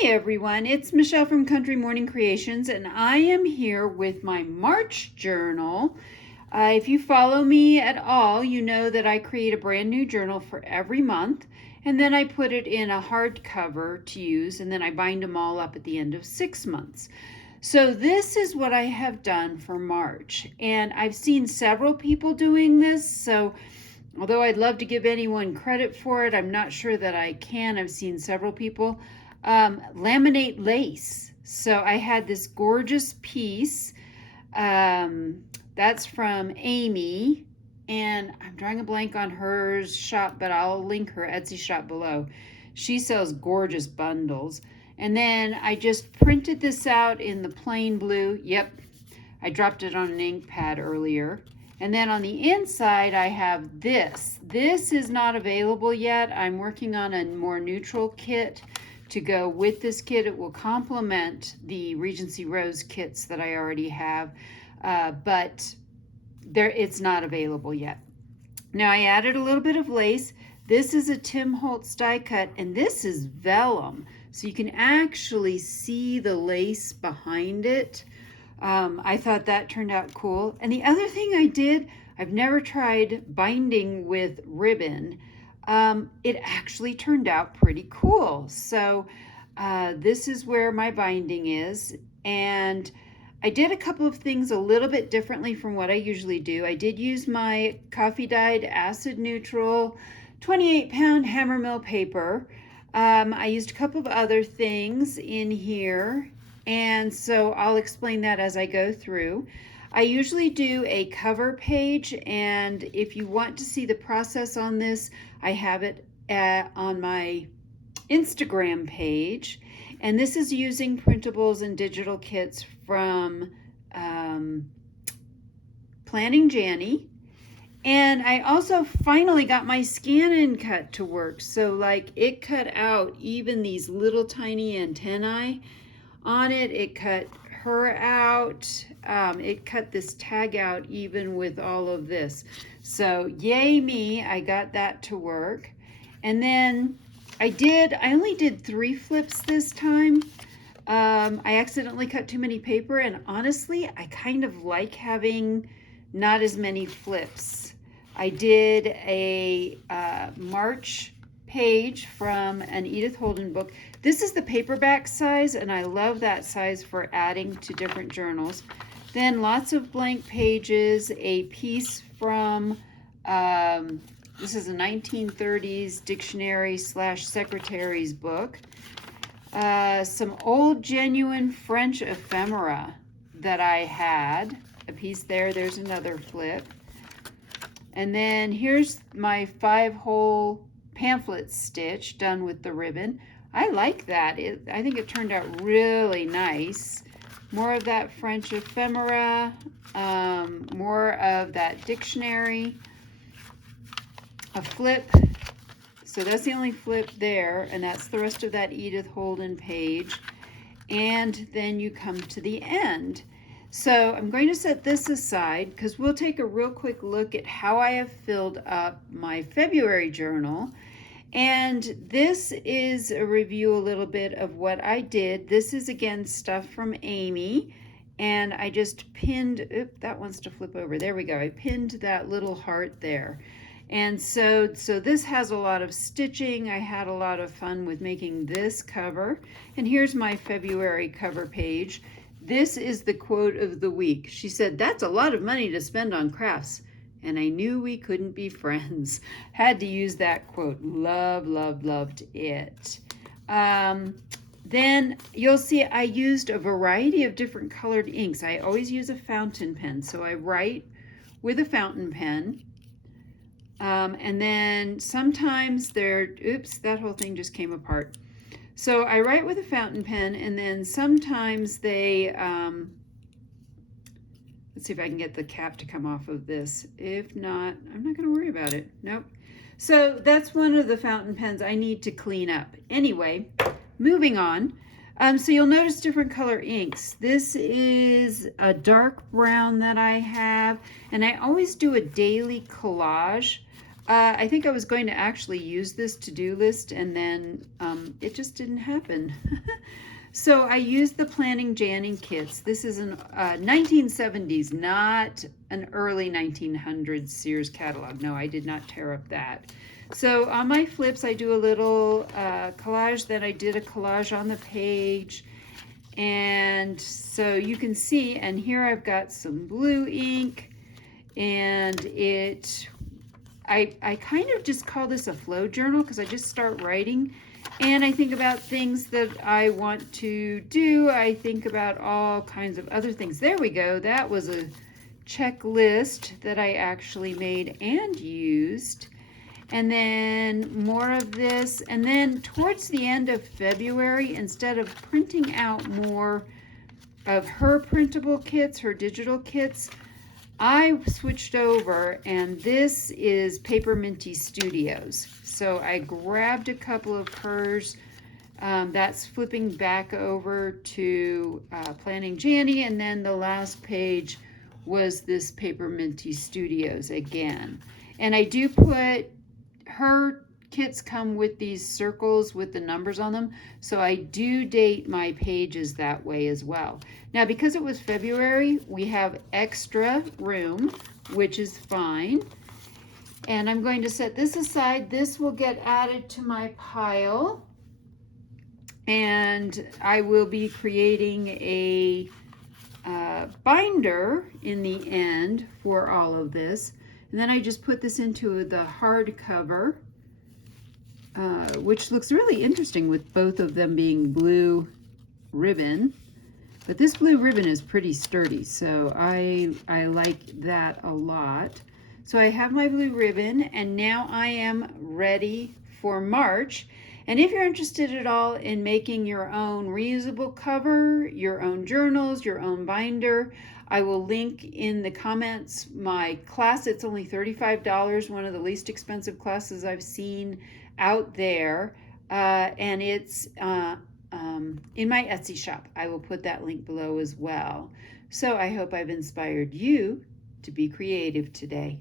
Hi everyone, it's Michelle from Country Morning Creations, and I am here with my March journal. If you follow me at all, you know that I create a brand new journal for every month, and then I put it in a hardcover to use, and then I bind them all up at the end of 6 months. So this is what I have done for March, and I've seen several people doing this, so although I'd love to give anyone credit for it, I'm not sure that I can. I've seen several people laminate lace. So I had this gorgeous piece. That's from Amy, and I'm drawing a blank on her shop, but I'll link her Etsy shop below. She sells gorgeous bundles. And then I just printed this out in the plain blue. Yep, I dropped it on an ink pad earlier. And then on the inside, I have this. This is not available yet. I'm working on a more neutral kit to go with this kit. It will complement the Regency Rose kits that I already have, but it's not available yet. Now I added a little bit of lace. This is a Tim Holtz die cut, and this is vellum. So you can actually see the lace behind it. I thought that turned out cool. And the other thing I did, I've never tried binding with ribbon. It actually turned out pretty cool. So this is where my binding is. And I did a couple of things a little bit differently from what I usually do. I did use my coffee dyed acid neutral 28-pound Hammermill paper. I used a couple of other things in here, and so I'll explain that as I go through. I usually do a cover page, and if you want to see the process on this, I have it on my Instagram page. And this is using printables and digital kits from Planning Janny. And I also finally got my scan-in cut to work. So like it cut out even these little tiny antennae on it. It cut her out. It cut this tag out even with all of this. So yay me, I got that to work. And then I only did 3 flips this time. I accidentally cut too many paper, and honestly, I kind of like having not as many flips. I did a March page from an Edith Holden book. This is the paperback size, and I love that size for adding to different journals. Then lots of blank pages, a piece from, this is a 1930s dictionary / secretary's book. Some old genuine French ephemera that I had. A piece there, there's another flip. And then here's my 5-hole pamphlet stitch done with the ribbon. I like that. I think it turned out really nice. More of that French ephemera, more of that dictionary, a flip. So that's the only flip there, and that's the rest of that Edith Holden page. And then you come to the end. So I'm going to set this aside because we'll take a real quick look at how I have filled up my February journal. And this is a review a little bit of what I did. This is again stuff from Amy, and I just pinned, that wants to flip over. There we go. I pinned that little heart there. And so this has a lot of stitching. I had a lot of fun with making this cover. And here's my February cover page. This is the quote of the week. She said, "That's a lot of money to spend on crafts." And I knew we couldn't be friends. Had to use that quote. Loved it. Then you'll see I used a variety of different colored inks. I always use a fountain pen. So I write with a fountain pen. And then sometimes oops, that whole thing just came apart. So I write with a fountain pen, and then sometimes they, let's see if I can get the cap to come off of this. If not, I'm not going to worry about it. Nope. So that's one of the fountain pens I need to clean up. Anyway, moving on. So you'll notice different color inks. This is a dark brown that I have, and I always do a daily collage I think I was going to actually use this to-do list, and then it just didn't happen. So I used the Planning Janning kits. This is an 1970s, not an early 1900s Sears catalog. No, I did not tear up that. So on my flips, I do a little collage. Then I did a collage on the page. And so you can see, and here I've got some blue ink, and I kind of just call this a flow journal because I just start writing. And I think about things that I want to do. I think about all kinds of other things. There we go. That was a checklist that I actually made and used. And then more of this. And then towards the end of February, instead of printing out more of her printable kits, her digital kits, I switched over, and this is Paper Minty Studios. So I grabbed a couple of hers. That's flipping back over to Planning Janny, and then the last page was this Paper Minty Studios again. And I do put, her kits come with these circles with the numbers on them, so I do date my pages that way as well. Now, because it was February, we have extra room, which is fine. And I'm going to set this aside. This will get added to my pile. And I will be creating a binder in the end for all of this. And then I just put this into the hardcover, which looks really interesting with both of them being blue ribbon. But this blue ribbon is pretty sturdy, so I like that a lot. So I have my blue ribbon, and now I am ready for March. And if you're interested at all in making your own reusable cover, your own journals, your own binder, I will link in the comments my class. It's only $35, one of the least expensive classes I've seen out there, and it's in my Etsy shop. I will put that link below as well. So I hope I've inspired you to be creative today.